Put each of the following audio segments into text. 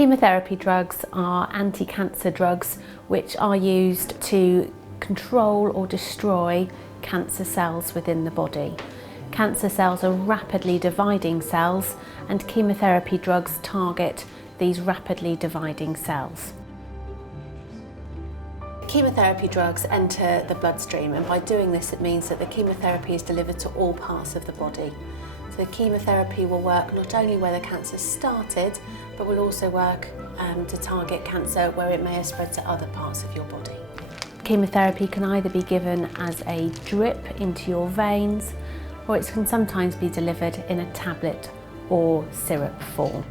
Chemotherapy drugs are anti-cancer drugs which are used to control or destroy cancer cells within the body. Cancer cells are rapidly dividing cells, and chemotherapy drugs target these rapidly dividing cells. Chemotherapy drugs enter the bloodstream, and by doing this it means that the chemotherapy is delivered to all parts of the body. So the chemotherapy will work not only where the cancer started, but will also work to target cancer where it may have spread to other parts of your body. Chemotherapy can either be given as a drip into your veins, or it can sometimes be delivered in a tablet or syrup form.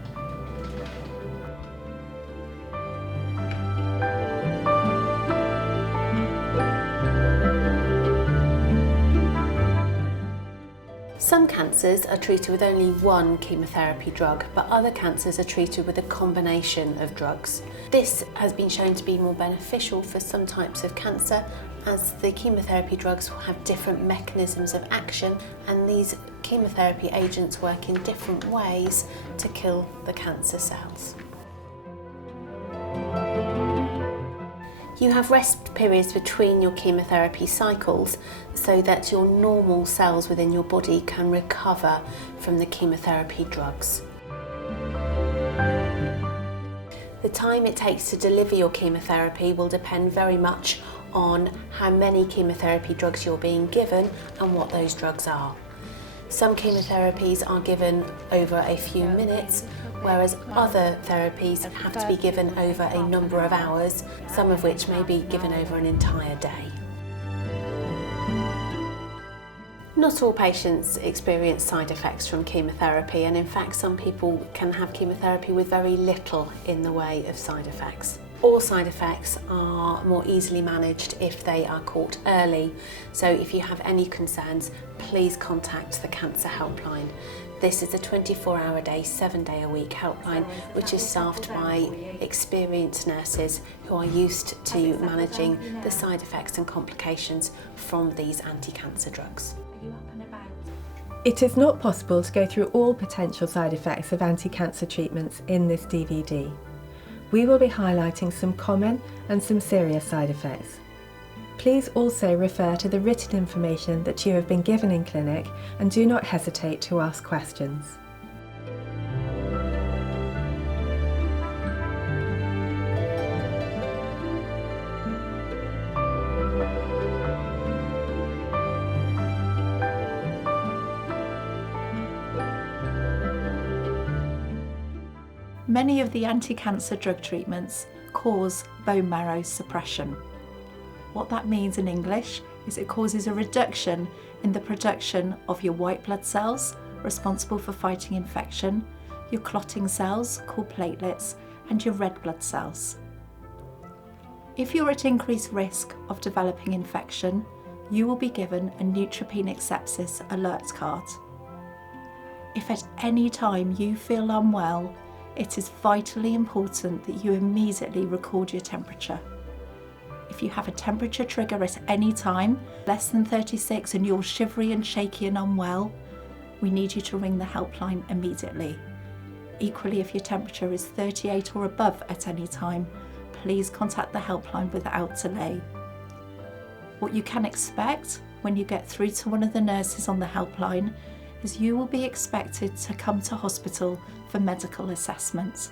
Some cancers are treated with only one chemotherapy drug, but other cancers are treated with a combination of drugs. This has been shown to be more beneficial for some types of cancer, as the chemotherapy drugs will have different mechanisms of action, and these chemotherapy agents work in different ways to kill the cancer cells. You have rest periods between your chemotherapy cycles so that your normal cells within your body can recover from the chemotherapy drugs. The time it takes to deliver your chemotherapy will depend very much on how many chemotherapy drugs you're being given and what those drugs are. Some chemotherapies are given over a few minutes, whereas other therapies have to be given over a number of hours, some of which may be given over an entire day. Not all patients experience side effects from chemotherapy, and in fact some people can have chemotherapy with very little in the way of side effects. All side effects are more easily managed if they are caught early, so if you have any concerns, please contact the Cancer Helpline. This is a 24-hour-a-day, 7-day-a-week helpline which is staffed by experienced nurses who are used to managing the side effects and complications from these anti-cancer drugs. It is not possible to go through all potential side effects of anti-cancer treatments in this DVD. We will be highlighting some common and some serious side effects. Please also refer to the written information that you have been given in clinic, and do not hesitate to ask questions. Many of the anti-cancer drug treatments cause bone marrow suppression. What that means in English is it causes a reduction in the production of your white blood cells, responsible for fighting infection, your clotting cells, called platelets, and your red blood cells. If you're at increased risk of developing infection, you will be given a neutropenic sepsis alert card. If at any time you feel unwell, it is vitally important that you immediately record your temperature. If you have a temperature trigger at any time, less than 36, and you're shivery and shaky and unwell, we need you to ring the helpline immediately. Equally, if your temperature is 38 or above at any time, please contact the helpline without delay. What you can expect when you get through to one of the nurses on the helpline is you will be expected to come to hospital for medical assessment.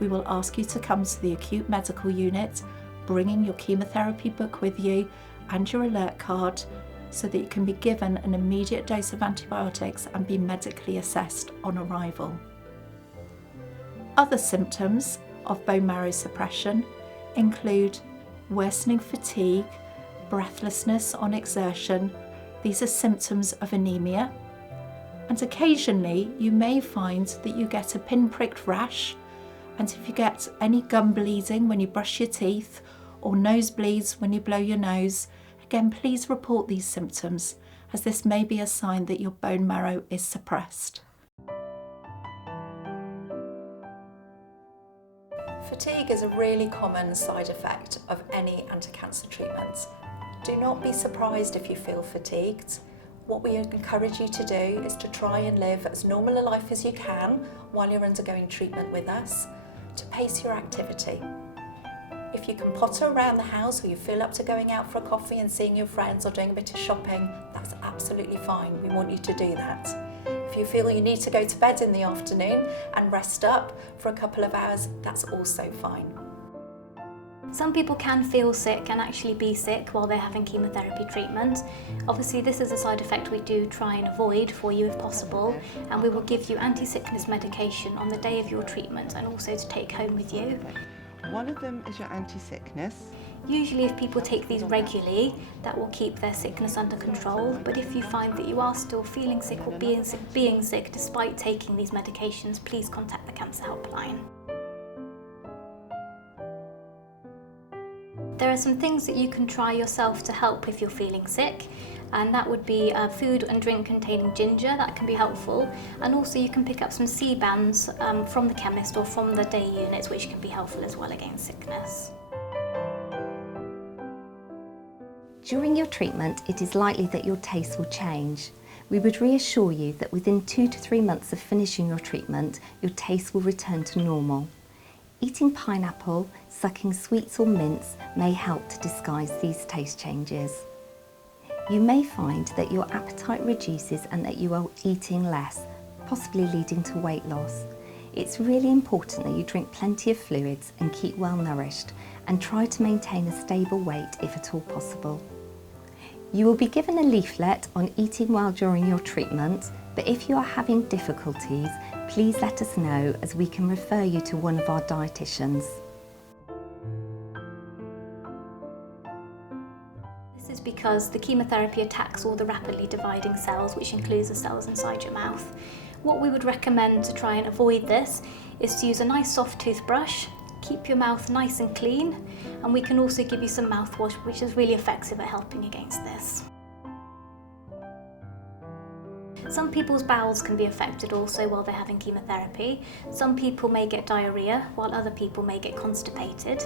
We will ask you to come to the acute medical unit, bringing your chemotherapy book with you and your alert card so that you can be given an immediate dose of antibiotics and be medically assessed on arrival. Other symptoms of bone marrow suppression include worsening fatigue, breathlessness on exertion. These are symptoms of anemia. And occasionally you may find that you get a pinpricked rash, and if you get any gum bleeding when you brush your teeth or nosebleeds when you blow your nose, again please report these symptoms, as this may be a sign that your bone marrow is suppressed. Fatigue is a really common side effect of any anti-cancer treatment. Do not be surprised if you feel fatigued. What we encourage you to do is to try and live as normal a life as you can while you're undergoing treatment with us. to pace your activity. If you can potter around the house or you feel up to going out for a coffee and seeing your friends or doing a bit of shopping, that's absolutely fine. We want you to do that. If you feel you need to go to bed in the afternoon and rest up for a couple of hours, that's also fine. Some people can feel sick and actually be sick while they're having chemotherapy treatment. Obviously this is a side effect we do try and avoid for you if possible, and we will give you anti-sickness medication on the day of your treatment and also to take home with you. One of them is your anti-sickness. Usually if people take these regularly, that will keep their sickness under control, but if you find that you are still feeling sick or being sick despite taking these medications, please contact the Cancer Helpline. There are some things that you can try yourself to help if you're feeling sick, and that would be food and drink containing ginger. That can be helpful, and also you can pick up some C-bands from the chemist or from the day units, which can be helpful as well against sickness. During your treatment, it is likely that your taste will change. We would reassure you that within 2 to 3 months of finishing your treatment, your taste will return to normal. Eating pineapple, sucking sweets or mints may help to disguise these taste changes. You may find that your appetite reduces and that you are eating less, possibly leading to weight loss. It's really important that you drink plenty of fluids and keep well nourished, and try to maintain a stable weight if at all possible. You will be given a leaflet on eating well during your treatment, but if you are having difficulties, please let us know as we can refer you to one of our dietitians. This is because the chemotherapy attacks all the rapidly dividing cells, which includes the cells inside your mouth. What we would recommend to try and avoid this is to use a nice soft toothbrush, keep your mouth nice and clean, and we can also give you some mouthwash, which is really effective at helping against this. Some people's bowels can be affected also while they're having chemotherapy. Some people may get diarrhea, while other people may get constipated.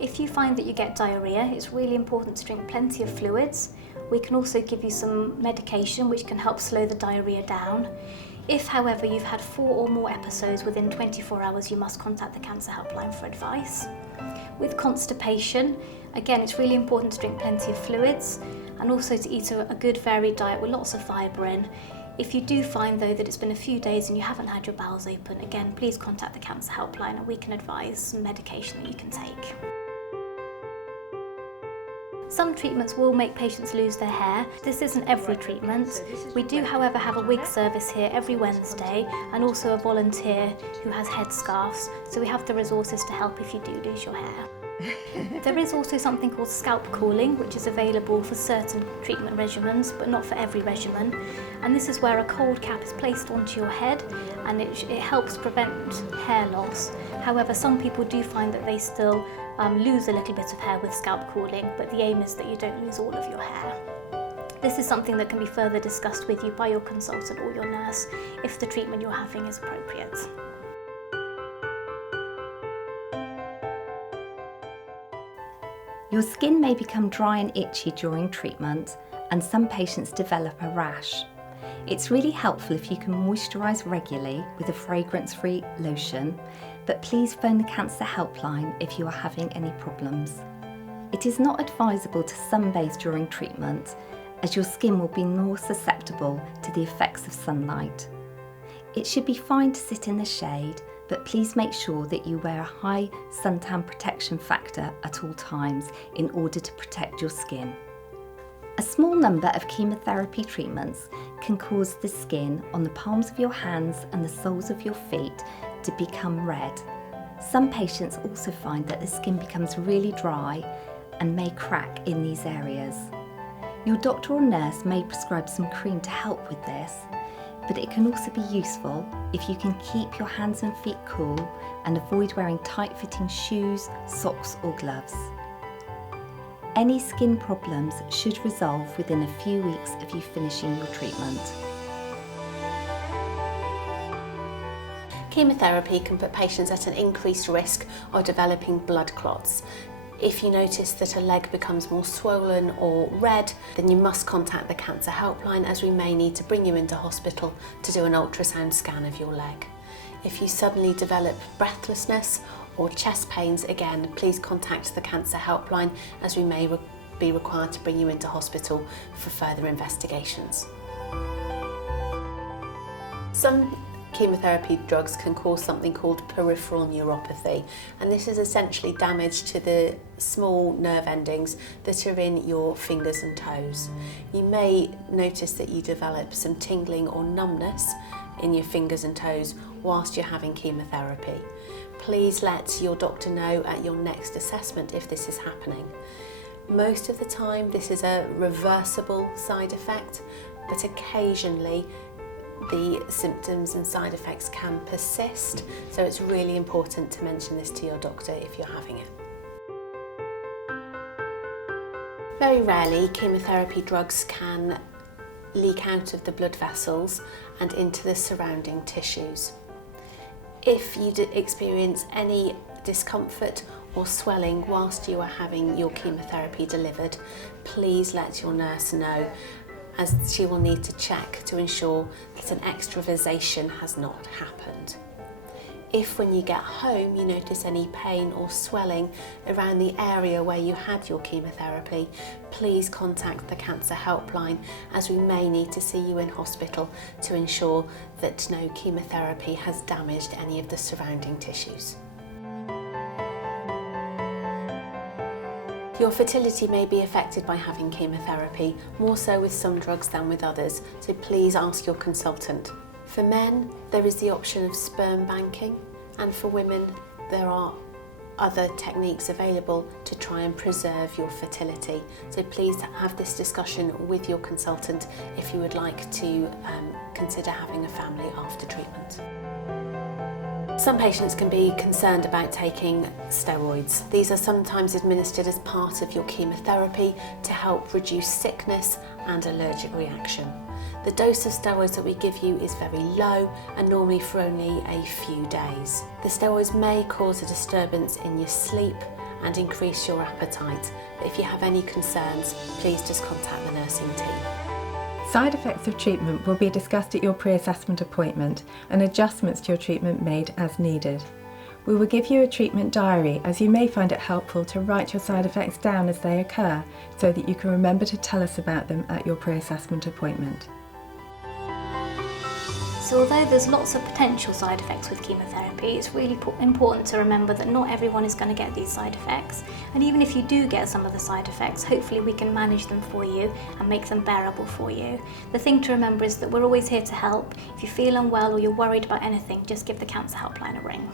If you find that you get diarrhea, it's really important to drink plenty of fluids. We can also give you some medication which can help slow the diarrhea down. If, however, you've had 4 or more episodes within 24 hours, you must contact the Cancer Helpline for advice. With constipation, again, it's really important to drink plenty of fluids and also to eat a good varied diet with lots of fibre in. If you do find, though, that it's been a few days and you haven't had your bowels open, again, please contact the Cancer Helpline and we can advise some medication that you can take. Some treatments will make patients lose their hair. This isn't every treatment. We do, however, have a wig service here every Wednesday and also a volunteer who has headscarves, so we have the resources to help if you do lose your hair. There is also something called scalp cooling, which is available for certain treatment regimens, but not for every regimen. And this is where a cold cap is placed onto your head and it helps prevent hair loss. However, some people do find that they still lose a little bit of hair with scalp cooling, but the aim is that you don't lose all of your hair. This is something that can be further discussed with you by your consultant or your nurse if the treatment you're having is appropriate. Your skin may become dry and itchy during treatment, and some patients develop a rash. It's really helpful if you can moisturise regularly with a fragrance-free lotion, but please phone the Cancer Helpline if you are having any problems. It is not advisable to sunbathe during treatment, as your skin will be more susceptible to the effects of sunlight. It should be fine to sit in the shade, but please make sure that you wear a high suntan protection factor at all times in order to protect your skin. A small number of chemotherapy treatments can cause the skin on the palms of your hands and the soles of your feet to become red. Some patients also find that the skin becomes really dry and may crack in these areas. Your doctor or nurse may prescribe some cream to help with this, but it can also be useful if you can keep your hands and feet cool and avoid wearing tight-fitting shoes, socks or gloves. Any skin problems should resolve within a few weeks of you finishing your treatment. Chemotherapy can put patients at an increased risk of developing blood clots. If you notice that a leg becomes more swollen or red, then you must contact the Cancer Helpline, as we may need to bring you into hospital to do an ultrasound scan of your leg. If you suddenly develop breathlessness or chest pains, again, please contact the cancer helpline, as we may be required to bring you into hospital for further investigations. Some chemotherapy drugs can cause something called peripheral neuropathy, and this is essentially damage to the small nerve endings that are in your fingers and toes. You may notice that you develop some tingling or numbness in your fingers and toes whilst you're having chemotherapy. Please let your doctor know at your next assessment if this is happening. Most of the time this is a reversible side effect, but occasionally the symptoms and side effects can persist, so it's really important to mention this to your doctor if you're having it. Very rarely, chemotherapy drugs can leak out of the blood vessels and into the surrounding tissues. If you experience any discomfort or swelling whilst you are having your chemotherapy delivered, please let your nurse know, as she will need to check to ensure that an extravasation has not happened. If when you get home you notice any pain or swelling around the area where you had your chemotherapy, please contact the cancer helpline, as we may need to see you in hospital to ensure that no chemotherapy has damaged any of the surrounding tissues. Your fertility may be affected by having chemotherapy, more so with some drugs than with others, so please ask your consultant. For men, there is the option of sperm banking, and for women, there are other techniques available to try and preserve your fertility. So please have this discussion with your consultant if you would like to consider having a family after treatment. Some patients can be concerned about taking steroids. These are sometimes administered as part of your chemotherapy to help reduce sickness and allergic reaction. The dose of steroids that we give you is very low and normally for only a few days. The steroids may cause a disturbance in your sleep and increase your appetite, but if you have any concerns, please just contact the nursing team. Side effects of treatment will be discussed at your pre-assessment appointment and adjustments to your treatment made as needed. We will give you a treatment diary, as you may find it helpful to write your side effects down as they occur so that you can remember to tell us about them at your pre-assessment appointment. So although there's lots of potential side effects with chemotherapy, it's really important to remember that not everyone is going to get these side effects. And even if you do get some of the side effects, hopefully we can manage them for you and make them bearable for you. The thing to remember is that we're always here to help. If you feel unwell or you're worried about anything, just give the cancer helpline a ring.